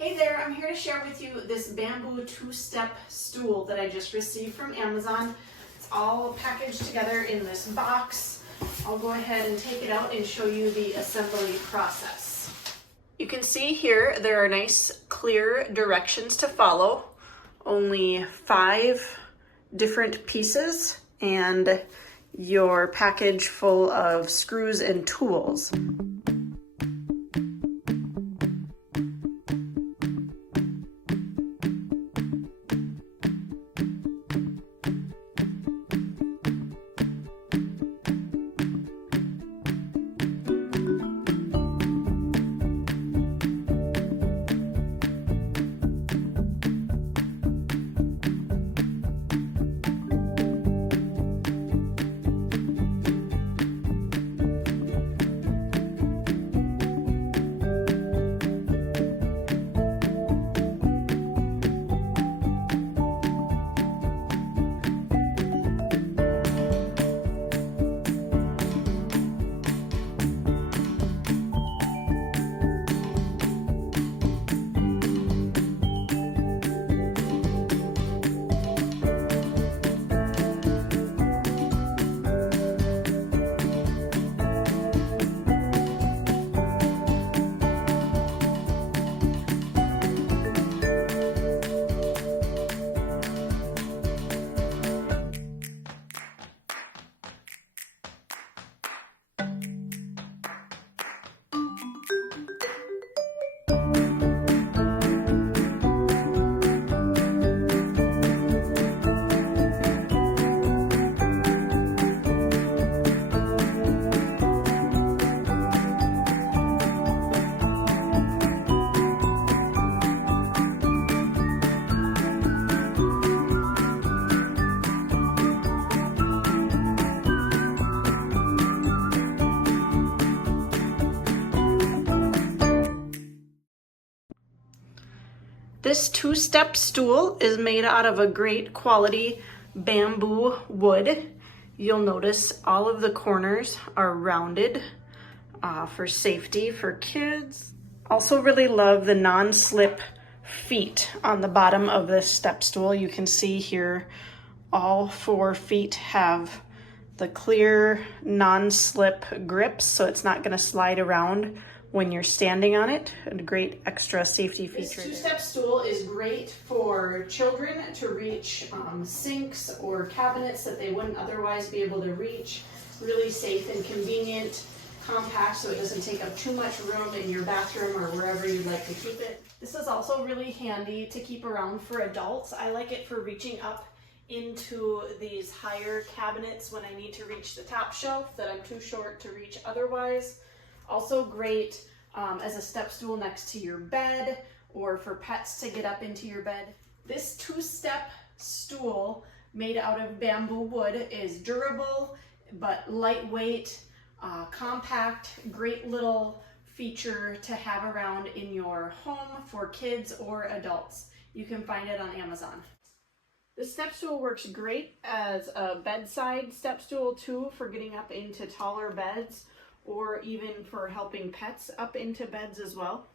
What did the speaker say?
Hey there, I'm here to share with you this bamboo two-step stool that I just received from Amazon. It's all packaged together in this box. I'll go ahead and take it out and show you the assembly process. You can see here there are nice clear directions to follow. Only 5 different pieces and your package full of screws and tools. This two-step stool is made out of a great quality bamboo wood. You'll notice all of the corners are rounded for safety for kids. Also really love the non-slip feet on the bottom of this step stool. You can see here all 4 feet have the clear non-slip grips, so it's not going to slide around when you're standing on it. A great extra safety feature. This two-step stool is great for children to reach sinks or cabinets that they wouldn't otherwise be able to reach. Really safe and convenient, compact, so it doesn't take up too much room in your bathroom or wherever you'd like to keep it. This is also really handy to keep around for adults. I like it for reaching up into these higher cabinets when I need to reach the top shelf that I'm too short to reach otherwise. Also great as a step stool next to your bed or for pets to get up into your bed. This two-step stool made out of bamboo wood is durable but lightweight, compact, great little feature to have around in your home for kids or adults. You can find it on Amazon. The step stool works great as a bedside step stool too for getting up into taller beds, or even for helping pets up into beds as well.